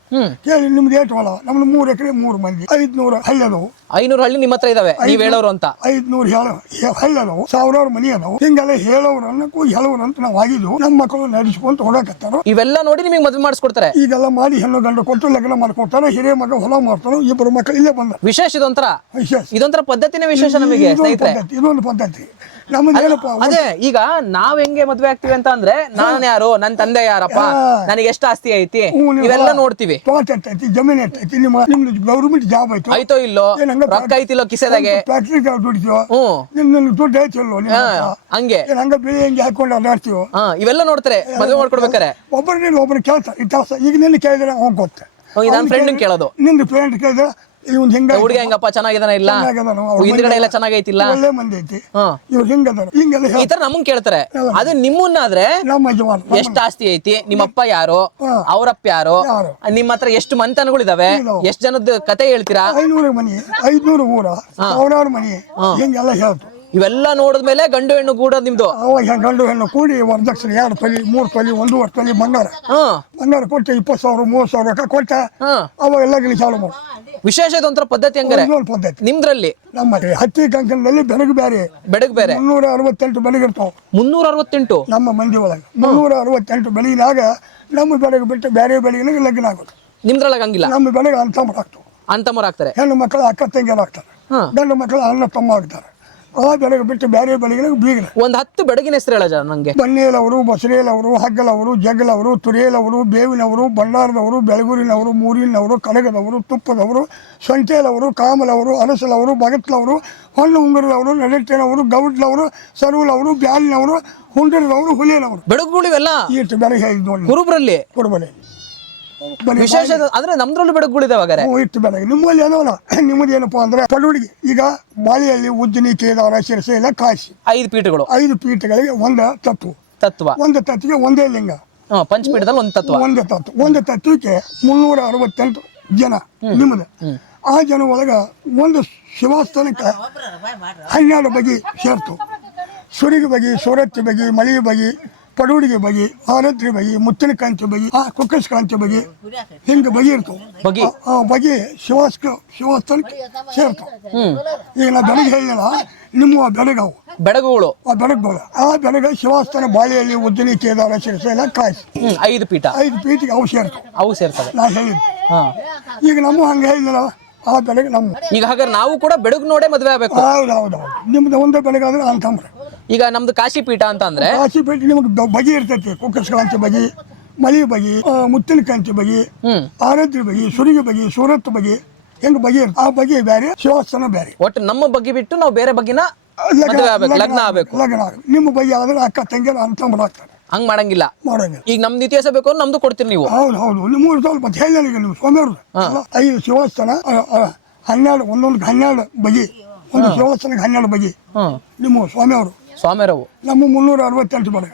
ಕೇಳಿ ನಿಮ್ದು ಏಟು ಹೊಲ? ನಮ್ದು 3 ಎಕರೆ 3 ಮಂದಿ, 500 ಹಳ್ಳಿ ಅದಾವು. 500 ಹಳ್ಳಿ ನಿಮ್ಮ ಹತ್ರ ಇದಾವೆ, ನೀವ್ ಹೇಳೋರು ಅಂತ. 500 ಹಳ್ಳಿ ಅದಾವು, 1000 ಮನಿ ಅದಾವು. ಹಿಂಗೆಲ್ಲ ಹೇಳೋರು ಅನ್ನಕ್ಕೂ ಹೇಳೋರು ಅಂತ ನಾವು ಆಗಿದ್ವು. ನಮ್ಮ ಮಕ್ಕಳು ನಡೆಸ್ಕೊಂತ ಹೋಗಕತ್ತಾರ. ಇವೆಲ್ಲ ನೋಡಿ ನಿಮಗೆ ಮದುವೆ ಮಾಡಿಸ್ಕೊಡ್ತಾರೆ. ಈಗೆಲ್ಲ ಮಾಡಿ ಹೆಣ್ಣು ಗಂಡು ಕೊಟ್ಟು ಲಗ್ನ ಮಾಡ್ಕೊಡ್ತಾರೆ. ಹಿರಿಯ ಮಗ ಹೊಲ ಮಾಡ್ತಾರೋ, 2 ಮಕ್ಕಳು ಇಲ್ಲೇ ಬಂದ. ವಿಶೇಷ ಇದೊಂಥರ, ವಿಶೇಷ ಇದೊಂಥರ ಪದ್ಧತಿನೇ ವಿಶೇಷ ನಮಗೆ ಸ್ನೇಹಿತರೆ. ಇದೊಂದು ಪದ್ಧತಿ ನಮ್ದು ಏನಪ್ಪ. ಅದೇ ಈಗ ನಾವ್ ಹೆಂಗೆ ಮದ್ವೆ ಆಗ್ತೀವಿ ಅಂತ ಅಂದ್ರೆ, ನಾನು ಯಾರು, ನನ್ ತಂದೆ ಯಾರಪ್ಪ, ನನಗೆ ಎಷ್ಟು ಆಸ್ತಿ ಐತಿ, ಇವೆಲ್ಲ ನೋಡ್ತೀವಿ. ತೋಟ ಎಷ್ಟೈತಿ, ಜಮೀನ್ ಎಷ್ಟೈತಿ, ನಿಮ್ದು ಗೌರ್ಮೆಂಟ್ ಜಾಬ್ ಆಯ್ತು ಆಯ್ತೋ ಇಲ್ಲೋ, ರೊಕ್ಕ ಐತಿಲ್ಲೋ ಕಿಸೆದಾಗೆ, ಫ್ಯಾಕ್ಟ್ರಿ ದುಡಿತೀವೋ, ನಿನ್ ದುಡ್ಡು ಐತಿಲ್ಲೋ, ಹಂಗೆ ಹಂಗ ಬೆಳೆ ಹೆಂಗೆ ಹಾಕೊಂಡು ಅದಾಡ್ತೀವೋ, ಇವೆಲ್ಲ ನೋಡ್ತಾರೆ ಮದ್ವೆ ಮಾಡ್ಕೊಡ್ಬೇಕಾರೆ. ಒಬ್ಬರು ಕೇಳ್ತಾರೆ ಇತಿಹಾಸ. ಈಗ ನಿನ್ನ ಕೇಳಿದ್ರೆ ಅವ್ನು ಗೊತ್ತೆ. ನನ್ನ ಫ್ರೆಂಡ್ ಕೇಳೋದು, ನಿಂದು ಫ್ರೆಂಡ್ ಕೇಳಿದ್ರೆ ಇವ್ನು ಹಿಂಗ ಹುಡುಗ ಹೆಂಗಪ್ಪ ಚೆನ್ನಾಗಿದಾನ ಇಲ್ಲ, ಹಿಂದ್ಗಡೆ ಎಲ್ಲ ಚೆನ್ನಾಗೈತಿಲ್ಲ, ಒಳ್ಳೆ ಮಂದಿ ಐತಿ, ಇವ್ರು ಹಿಂಗದಾರ, ಹಿಂಗೆಲ್ಲ ಈ ತರ ನಮಗ್ ಕೇಳ್ತಾರೆ. ಅದು ನಿಮ್ಮನ್ನಾದ್ರೆ ನಮ್ಮ ಯಜಮಾನ ಎಷ್ಟ್ ಆಸ್ತಿ ಐತಿ, ನಿಮ್ಮಪ್ಪ ಯಾರು, ಅವ್ರಪ್ಪ ಯಾರು, ನಿಮ್ಮ ಹತ್ರ ಎಷ್ಟು ಮಂತನಗಳಿದಾವೆ, ಎಷ್ಟ್ ಜನದ ಕತೆ ಹೇಳ್ತೀರಾ, 500 ಮನಿ, 500 ಊರ, 1000 ಮನಿ, ಹಿಂಗೆಲ್ಲ ಹೇಳ್ತು. ಇವೆಲ್ಲ ನೋಡಿದ್ಮೇಲೆ ಗಂಡು ಹೆಣ್ಣು ಗೂಡೋದು ನಿಮ್ದು. ಅವಾಗ ಗಂಡು ಹೆಣ್ಣು ಕೂಡಿ ವರದಕ್ಷಿಣೆ 2 ತೊಲಿ 3 ತೊಲಿ 1.5 ತೊಲಿ ಬಂಗಾರ ಕೊಟ್ಟ 20,000 30,000 ರೊಕ್ಕ ಕೊಟ್ಟ ಅವಾಗೆಲ್ಲ ಚಾಲು ಮಾಡಿ. ವಿಶೇಷ ಇದೊಂಥರ ಪದ್ಧತಿ ಹಂಗಾರೆ ಪದ್ಧತಿ ನಿಮ್ದ್ರಲ್ಲಿ. ನಮ್ಮ ಹತ್ತಿ ಕಂಕಣದಲ್ಲಿ ಬೆಳಗ್ಗೆ ಬೇರೆ, ಬೆಳಗ್ಗೆ ಬೇರೆ 368 ಬೆಳಗಿರ್ತಾವ. 368 ನಮ್ಮ ಮಂದಿ ಒಳಗೆ 368 ಬೆಳಗಿನಾಗ ನಮ್ಮ ಬೆಳಗ್ಗೆ ಬಿಟ್ಟು ಬೇರೆ ಬೆಳಗಿನಾಗ ಲಗ್ನ ಆಗೋದು. ನಿಮ್ದ್ರೊಳಗೆ ಹಂಗಿಲ್ಲ. ನಮ್ಮ ಬೆಳಗ್ಗೆ ಅಂತಮ್ಮರು ಆಗ್ತಾವ, ಅಂತಮ್ಮರು ಆಗ್ತಾರೆ. ಹೆಣ್ಣು ಮಕ್ಕಳು ಅಕ್ಕ ತಂಗಿಯರು ಆಗ್ತಾರೆ, ಗಂಡು ಮಕ್ಕಳು ಅಣ್ಣ ತಮ್ಮ ಆಗ್ತಾರೆ. ಆ ಬೆಳಗ್ಗೆ ಬಿಟ್ಟು ಬೇರೆ ಬೆಳಗಿನಾಗ ಬೀಗ್ರ. ಒಂದ್ 10 ಬೆಳಗಿನ ಹೆಸರು ಹೇಳ ನಂಗೆ. ಬನ್ನೇಲವರು, ಬಸರೇಲವರು, ಹಗ್ಗಲವರು, ಜಗ್ಗಲವರು, ತುರಿಯಲವರು, ಬೇವಿನವರು, ಬಳ್ಳಾರದವರು, ಬೆಳಗೂರಿನವರು, ಮೂರಿನವರು, ಕಡಗದವರು, ತುಪ್ಪದವರು, ಸೊಂಟೇಲವರು, ಕಾಮಲವರು, ಅರಸಲವರು, ಬಗತ್ಲವರು, ಹೊಣ್ಣು ಉಂಗುರದವರು, ನಡಟ್ಟಿನವರು, ಗೌಡ್ಲವರು, ಸರುಲವರು, ಬ್ಯಾಲಿನವರು, ಹುಂಡರದವರು, ಹುಲಿಯನವರು. ಬೆಳಗುಗಳಿವೆಲ್ಲ ಇಷ್ಟು ಬೆಳಗ್ಗೆ ಹೇಳಿದ್ ನೋಡಿ ಕುರುಬ್ರಲ್ಲಿ. ಕುರುಬಲಿ ವಿಶೇಷ ಅಂದ್ರೆ ನಮ್ದ್ರಲ್ಲೂ ಬೆಳಗುಗಳಿದಾವೆ. ಇಷ್ಟು ಬೆಳಗ್ಗೆ ನಿಮ್ಮಲ್ಲಿ ಏನೋಲ್ಲ. ನಿಮ್ಮದು ಏನಪ್ಪಾ ಅಂದ್ರೆ ಪಡುಡಿಗೆ. ಈಗ ಬಾಳಿಯಲ್ಲಿ ಉಜ್ಜನಿ, ಕೇದಾರ, ಶಿರಸೆ ಎಲ್ಲ ಕಾಶಿ 5 ಪೀಠಗಳು. 5 ಪೀಠಗಳಿಗೆ ಒಂದು ತತ್ವ. ಒಂದು ತತ್ವಕ್ಕೆ ಒಂದೇ ಲಿಂಗ. ಪಂಚಪೀಠದಲ್ಲಿ ಒಂದು ತತ್ವ. ಒಂದು ತತ್ವಕ್ಕೆ 368 ಜನ ನಿಮ್ಮದು. ಆ ಜನ ಒಳಗ ಒಂದು ಶಿವಾಸ್ಥಾನಕ್ಕೆ 12 ಬಗೆ ಸೇರ್ತು. ಸುರಿಗೆ ಬಗೆ, ಸೂರತ್ತಿ ಬಗೆ, ಮಳಿ ಬಗೆ, ಪಡುಡಿಗೆ ಬಗೆ, ಆರತ್ರಿ ಬಗೆ, ಮುತ್ತಿನ ಕಾಂತಿ ಬಗೆ, ಕುಕ್ಕಸ್ ಕಾಂತಿ ಬಗೆ, ಹಿಂಗೆ ಬಗೆ ಇರ್ತವೆ. ಬಗೆ ಶಿವಾಸ್ಥಾನಕ್ಕೆ ಸೇರ್ತಾವ. ಈಗ ನಾ ಬೆಳಗ್ಗೆ ಹೇಳಿಲ್ಲ, ನಿಮ್ಮ ಬೆಳಗಾವು ಬೆಳಗುಗಳು, ಆ ಬೆಳಗುಗಳು. ಆ ಬೆಳಗ್ಗೆ ಶಿವಾಸ್ಥಾನ ಬಾಳಿಯಲ್ಲಿ ಉಜ್ಜನಿ, ಕೇದಾರ, ಶಿರಸೆ ಎಲ್ಲ ಕಾಯಿಸಿ 5 ಪೀಠ. 5 ಪೀಠಿಗೆ ಅವು ಸೇರ್ತವೆ. ಅವು ಸೇರ್ತವೆ ನಾ ಹೇಳಿದ್ದು. ಈಗ ನಮ್ಮ ಹಂಗೆ ಹೇಳಿಲ್ಲ. ಆ ಬೆಳಗ್ಗೆ ನಮ್ಮ ಈಗ ಹಾಗಾದ್ರೆ ನಾವು ಕೂಡ ಬೆಳಗ್ಗೆ ನೋಡೇ ಮದುವೆ ಆಗ್ಬೇಕು. ಹೌದೌದು. ನಿಮ್ದು ಒಂದೇ ಬೆಳಗಾದ್ರೆ ಅಂತಂದ್ರೆ. ಈಗ ನಮ್ದು ಕಾಶಿ ಪೀಠ ಅಂತ ಅಂದ್ರೆ, ಕಾಶಿ ಪೀಠ ನಿಮ್ಗೆ ಬಗೆ ಇರ್ತೈತಿ. ಕುಕ್ಕಸ್ಕಾಂತಿ ಬಗೆ, ಮಳಿ ಬಗೆ, ಮುತ್ತಿನ ಕಾಂತಿ ಬಗೆ, ಆರದ್ರಿ ಬಗೆ, ಸುರಿಗೆ ಬಗೆ, ಸೂರತ್ ಬಗೆ, ಹೆಂಗ್ ಬಗೆ ಇರ್ತದೆ. ಆ ಬಗೆ ಬೇರೆ, ಶಿವಾಸ್ಥಾನ ಬೇರೆ. ಒಟ್ಟು ನಮ್ಮ ಬಗ್ಗೆ ಬಿಟ್ಟು ನಾವು ಬೇರೆ ಬಗ್ಗಿನ ಲಗ್ನ ಆಗ್ಬೇಕು. ನಿಮ್ಮ ಬಗ್ಗೆ ಆದ್ರೆ ಅಕ್ಕ ತಂಗಿಯರು ಅಂತಂದ್ರೆ ಆಗ್ತಾರೆ. ಹಂಗ್ ಮಾಡಂಗಿಲ್ಲ. ಈಗ ನಮ್ದು ಇತಿಹಾಸ ಬೇಕು ಅಂದ್ರೆ ನಮ್ದು ಕೊಡ್ತೀರಿ ನೀವು. ಹೌದು. ನಿಮ್ಮ ಸ್ವಲ್ಪ ಹೇಳಿ ನೀವು ಸ್ವಾಮಿಯವ್ರು 5 ಶಿವಾಸ್ಥಾನ 12 ಒಂದೊಂದು 12 ಬಗೆ. ಒಂದು ಶಿವಾಸ್ಥಾನಕ್ಕೆ 12 ಬಗೆ. ನಿಮ್ಮ ಸ್ವಾಮಿಯವರು ನಮ್ಮ 368 ಬರ.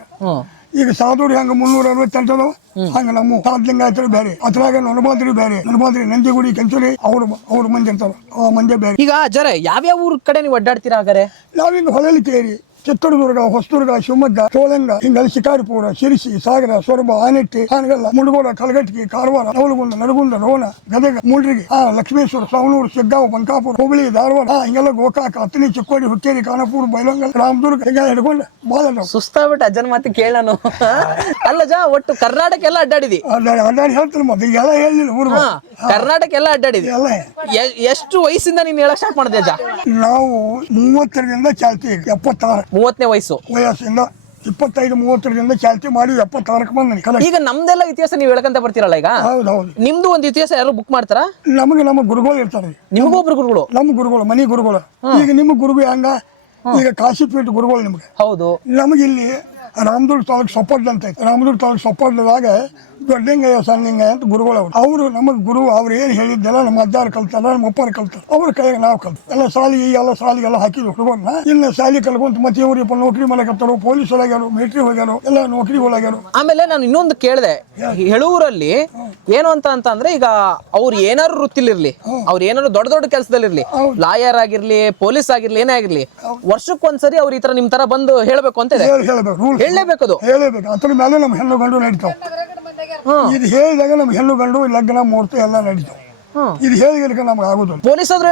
ಈಗ ಸಾಧುರು ಹೆಂಗ 368 ಅದಾವ, ಹಂಗ ನಮ್ಮ ಸಾಧ್ಲಿಂಗಾಯತರು ಬೇರೆ, ಅದ್ರಾಗ ನೊಣಬಾದ್ರಿ ಬೇರೆ, ನೊಣಬಾದ್ರಿ ನಂದಿಗುಡಿ ಕೆಂಚುರಿ ಅವ್ರ ಮಂದಿ ಇರ್ತಾರ, ಆ ಮಂದಿ ಬೇರೆ. ಈಗ ಅಜ್ಜರೆ ಯಾವ್ಯಾವ ಊರ್ ಕಡೆ ನೀವು ಅಡ್ಡಾಡ್ತೀರಾ ಹಾಗಾರೆ? ನಾವಿಂಗ ಹೊಳಲಿಕೇರಿ, ಚಿತ್ರದುರ್ಗ, ಹೊಸದುರ್ಗ, ಶಿವಮೊಗ್ಗ, ಸೋಲಂಗ, ಹಿಂಗಲ್ಲಿ ಶಿಕಾರಿಪುರ, ಶಿರಸಿ, ಸಾಗರ, ಸೊರಬ, ಆನೆಟ್ಟಿ, ಹಾನಗಲ್ಲ, ಮುಡಗೋಡ, ಕಲಗಟ್ಟಿ, ಕಾರವಾರ, ನವಲಗುಂದ, ನರಗುಂದ, ರೋಣ, ಗದಗ, ಮೂಡ್ರಿಗೆ, ಲಕ್ಷ್ಮೇಶ್ವರ, ಸಾವನೂರು, ಶಿಗ್ಗಾಂವ್, ಬಂಕಾಪುರ, ಹುಬ್ಬಳ್ಳಿ, ಧಾರವಾಡ, ಹಿಂಗೆಲ್ಲ ಗೋಕಾಕ, ಅತ್ತನಿ, ಚಿಕ್ಕೋಡಿ, ಹುಕ್ಕೇರಿ, ಖಾನಾಪುರ, ಬೈಲಂಗಲ್, ರಾಮದುರ್ಗ, ಹಿಂಗೆಲ್ಲ ಹಿಡ್ಕೊಂಡು ಬಾಳ ಸುಸ್ತಾಗ್ಬಿಟ್ಟು ಅಜ್ಜನ ಮಾತು ಕೇಳನು. ಅಲ್ಲಜ ಒಟ್ಟು ಕರ್ನಾಟಕ ಎಲ್ಲ ಅಡ್ಡಾಡಿದಿ. ಅಡ್ಡಾಡಿ ಹೇಳ್ತೀನಿ ಮತ್ತೆ ಈಗೆಲ್ಲ ಹೇಳಿಲ್ಲ ಊರು. ಕರ್ನಾಟಕ ಎಲ್ಲ ಅಡ್ಡಾಡಿದಿ. ಎಷ್ಟು ವಯಸ್ಸಿಂದ ನೀನ್ ಹೇಳಕ್ ಸ್ಟಾರ್ಟ್ ಮಾಡಿದೆ ಅಜ್ಜ? ನಾವು 30ರಿಂದ ಚಾಲ್ತಿ. 30ನೇ ವಯಸ್ಸಿಂದ 25-30ರಿಂದ ಚಾಲ್ತಿ ಮಾಡಿ 76ಕ್ಕೆ ಬಂದ. ಈಗ ನಮ್ದೆಲ್ಲ ಇತಿಹಾಸ ನೀವು ಹೇಳ್ಕಂತ ಬರ್ತೀರಲ್ಲ. ಈಗ ಹೌದೌದು. ನಿಮ್ದು ಒಂದು ಇತಿಹಾಸ ಯಾರು ಬುಕ್ ಮಾಡ್ತಾರ? ನಮ್ಮ ಗುರುಗಳು ಇರ್ತಾರೆ. ನಿಮಗೊಬ್ರು ಗುರುಗಳು? ನಮ್ಮ ಗುರುಗಳು, ಮನಿ ಗುರುಗಳು. ಈಗ ನಿಮ್ಮ ಗುರುಗಳು ಹಂಗ, ಈಗ ಕಾಶಿಪೀಠ ಗುರುಗಳು ನಿಮ್ಗೆ. ಹೌದು. ನಮಗೆ ಇಲ್ಲಿ ರಾಮದುರ್ಗ ತಾಲೂಕು ಸೊಪ್ಪಡ್ಲ ಅಂತ ಐತೆ. ರಾಮದುರ್ಗ ತಾಲೂಕು ಸೊಪ್ಪಡ್ಲದಾಗ ದೊಡ್ಡಂಗಯ್ಯ ಸಣ್ಣಂಗಯ್ಯ ಅಂತ ಗುರುಗಳು ಅವರು ನಮಗೆ ಗುರು ಅವ್ರು ಏನು ಹೇಳಿದ್ದೆಲ್ಲ ನಮ್ಮ ಅಜ್ಜಾರು ಕಲ್ತಾರ ನಮ್ಮ ಅಪ್ಪಾರು ಕಲ್ತಾರ ಅವ್ರ ಕೈಯಾಗ ನಾವು ಕಲ್ತು ಎಲ್ಲ ಸಾಲಿಗೆಲ್ಲ ಹಾಕಿದ್ವಿ ಹುಡುಗರನ್ನ ಇನ್ನು ಸಾಲಿ ಕಲ್ಕೊಂತ ಮತ್ತೆ ಇವ್ರಿಪ್ಪ ನೌಕರಿ ಮಾಡಕತ್ತಾರು ಪೊಲೀಸ್ ಒಳಗ್ಯಾರು ಮಿಲಿಟರಿ ಹೋಗ್ಯಾರು ಎಲ್ಲ ನೌಕರಿ ಒಳಗ್ಯಾರು. ಆಮೇಲೆ ನಾನು ಇನ್ನೊಂದು ಕೇಳಿದೆ, ಹೇಳೂರಲ್ಲಿ ಏನು ಅಂದ್ರೆ ಈಗ ಅವ್ರು ಏನಾರು ವೃತ್ತಿಲಿರ್ಲಿ, ಅವ್ರು ಏನಾರು ದೊಡ್ಡ ದೊಡ್ಡ ಕೆಲಸದಲ್ಲಿರ್ಲಿ, ಲಾಯರ್ ಆಗಿರ್ಲಿ, ಪೊಲೀಸ್ ಆಗಿರ್ಲಿ, ಏನೇ ಆಗಿರ್ಲಿ, ವರ್ಷಕ್ಕೊಂದ್ಸರಿ ಅವ್ರ ಈ ತರ ನಿಮ್ ತರ ಬಂದು ಹೇಳ್ಬೇಕು ಅಂತ ಇದೆ. ಹೇಳ್ಬೇಕು, ರೂಲ್ ಹೇಳಲೇಬೇಕು, ಅದು ಹೇಳಬೇಕು. ಅದ್ರ ಮೇಲೆ ನಮ್ಮ ಹೆಣ್ಣು ಗಂಡು ನಡೀತಾವ. ಇದು ಹೇಳಿದಾಗ ನಮ್ಮ ಹೆಣ್ಣು ಗಂಡು ಲಗ್ನ ಮುಹೂರ್ತ ಎಲ್ಲ ನಡೀತಾವ. ಇದು ಹೇಳಿದ್ರೆ ನಮ್ಗೆ ಆಗುದಿಲ್ಲ. ಪೊಲೀಸ್ ಆದ್ರೂ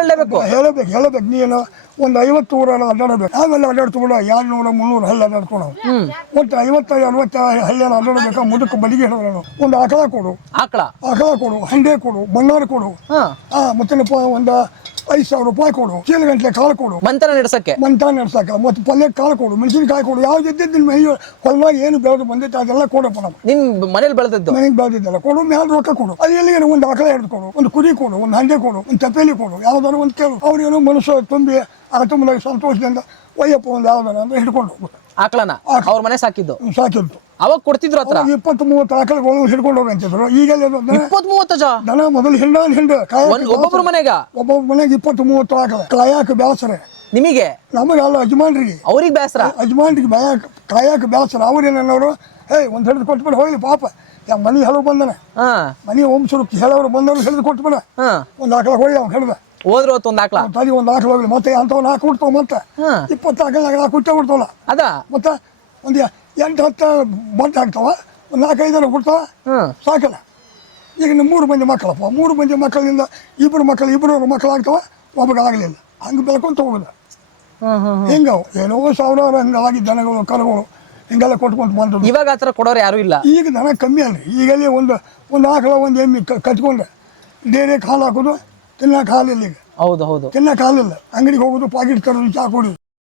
ಹೇಳಬೇಕು. ನೀನು ಒಂದು 50 ಊರಲ್ಲಿ ಅಡ್ಡಾಡಬೇಕು. ಆಮೇಲೆ ಅಡ್ಡಾಡ್ತುಕೊಂಡು 200 300 ಹಳ್ಳಿ ಅಡ್ಡಾಡ್ಕೊಂಡು ಒಟ್ಟು 50 60 ಹಳ್ಳಿಯನ್ನು ಅಡ್ಡಾಡಬೇಕು. ಮುದಕ್ಕೆ ಬಲಿಗೆ ಹೇಳೋಣ, ಒಂದು ಆಕಳ ಕೊಡು, ಹಂಡೆ ಕೊಡು, ಬಂಗಾರ ಕೊಡು, ಮತ್ತೇನಪ್ಪ ಒಂದು 5,000 ರೂಪಾಯಿ ಕೊಡು, ಚೀಲ ಗಂಟ್ಲೆ ಕಾಳು ಕೊಡು, ಮಂತ್ರ ನಡೆಸಕ್ಕೆ ಮತ್ತೆ ಪಲ್ಯ ಕಾಳು ಕೊಡು, ಮೆಣಸಿನಕಾಯಿ ಕೊಡು, ಯಾವ್ದು ಇದ್ದಿದ್ದು ನಿಮ್ಮ ಮನೆ ಹೊಲವಾಗಿ ಏನು ಬೆಳೆದು ಬಂದೈತೆ ಅದೆಲ್ಲ ಕೊಡಪ್ಪ. ನಮ್ಗೆ ನಿಮ್ ಮನೇಲಿ ಬೆಳೆದಿದ್ದಲ್ಲ ಕೊಡು, ಮ್ಯಾಲ ರೊಕ್ಕ ಕೊಡು. ಅದು ಎಲ್ಲಿಗೆ ಒಂದು ಆಕಳ ಹಿಡಿದು ಕೊಡು, ಒಂದು ಕುರಿ ಕೊಡು, ಒಂದು ಹಂಡೆ ಕೊಡು, ಒಂದು ತಪೇಲಿ ಕೊಡು, ಯಾವ್ದಾರು ಒಂದು ಕೇಳು. ಅವ್ರೇನೋ ಮನಸ್ಸು ತುಂಬಿ ಆತಂಬದಾಗ ಸಂತೋಷದಿಂದ ಒಯ್ಯಪ್ಪ ಒಂದು ಯಾವ್ದಾರ ಅಂದ್ರೆ ಹಿಡ್ಕೊಂಡು ಹೋಗ್ಬೇಕು. ಆಕಳನ ಅವ್ರ ಮನೆ ಸಾಕಿದ್ದು ಅವಾಗ ಕೊಡ್ತಿದ್ರು. ಹತ್ರ 20-30 ಆಕಳಗಳು ಹಿಡ್ಕೊಂಡು ಹೋಗಂತಿದ್ರು. ಈಗೆಲ್ಲ 20-30 ದನ ಮೊದಲು ಹಿಂಡು ಒಬ್ಬೊಬ್ಬರ ಮನೆಗೆ 20-30 ಆಕಳ ಕಾಯಾಕ ಬೇಸರ ನಿಮಗೆ, ನಮಗೆ ಅಲ್ಲ ಯಜಮಾನ್ರಿಗೆ, ಅವ್ರಿಗೆ ಬೇಸರ, ಯಜಮಾನ್ರಿಗೆ ಕಾಯಾಕ ಬೇಸರ. ಅವ್ರೇನನ್ನೋರು ಒಂದು ಹಿಡಿದು ಕೊಟ್ಬಿಡ ಹೋಗ್ಲಿ ಪಾಪ, ಮನೆ ಹೇಳೋ ಬಂದನ, ಮನೆ ವಂಶರು ಹೇಳೋರು ಬಂದವರು ಹಿಡಿದು ಕೊಟ್ಬಿಡ, ಒಂದು ಆಕಳ ಹೋಗಿ ಅವ್ನು ಹಿಡ್ದ ಹೋದ್ರು ಒಂದು ಆಕಳ ತಡಿ, ಒಂದು ಆಕಳ ಹೋಗ್ಲಿ, ಮತ್ತೆ ಅಂಥವ್ 4 ಹುಡ್ತಾವ, ಮತ್ತೆ 20 ಆಕಳಾಗ 4 ಹುಟ್ಟ ಬಿಡ್ತಾವಲ್ಲ, ಮತ್ತೆ ಒಂದು 8-10 ಬಂಟ ಆಗ್ತಾವ, ಒಂದು 4-5 ಹುಡ್ತಾವ, ಸಾಕಲ್ಲ. ಈಗ ನಮ್ಮ 3 ಮಂದಿ ಮಕ್ಕಳಪ್ಪ, 3 ಮಂದಿ ಮಕ್ಕಳಿಂದ 2 ಮಕ್ಕಳು ಆಗ್ತಾವ, ಒಬ್ಬಗೆ ಆಗಲಿಲ್ಲ. ಹಂಗೆ ಬೆಳ್ಕೊಂತ ಹೋಗುದ. ಹಿಂಗವು ಏನೋ ಸಾವಿರಾರು ಹಂಗಾಗಿ ದನಗಳು ಕರುಗಳು ಹಿಂಗೆಲ್ಲ ಕೊಟ್ಕೊಂತ ಬಂದ್ರು. ಇವಾಗ ಆ ಥರ ಕೊಡೋರು ಯಾರು ಇಲ್ಲ. ಈಗ ದನ ಕಮ್ಮಿ ಅಲ್ರಿ. ಈಗಲೇ ಒಂದು ಆಕಳ ಒಂದು ಎಮ್ಮೆ ಕಟ್ಕೊಂಡೆ ಡೇರೆ ಹಾಲು ಹಾಕೋದು, ತಿನ್ನಕ್ಕೆ ಹಾಲಿಲ್ಲ. ಈಗ ಹೌದು ತಿನ್ನಕ್ಕೆ ಹಾಲಿಲ್ಲ, ಅಂಗಡಿಗೆ ಹೋಗೋದು, ಪಾಕೆಟ್ ತರೋದು, ಚಾ ಕುಡಿಯೋದು.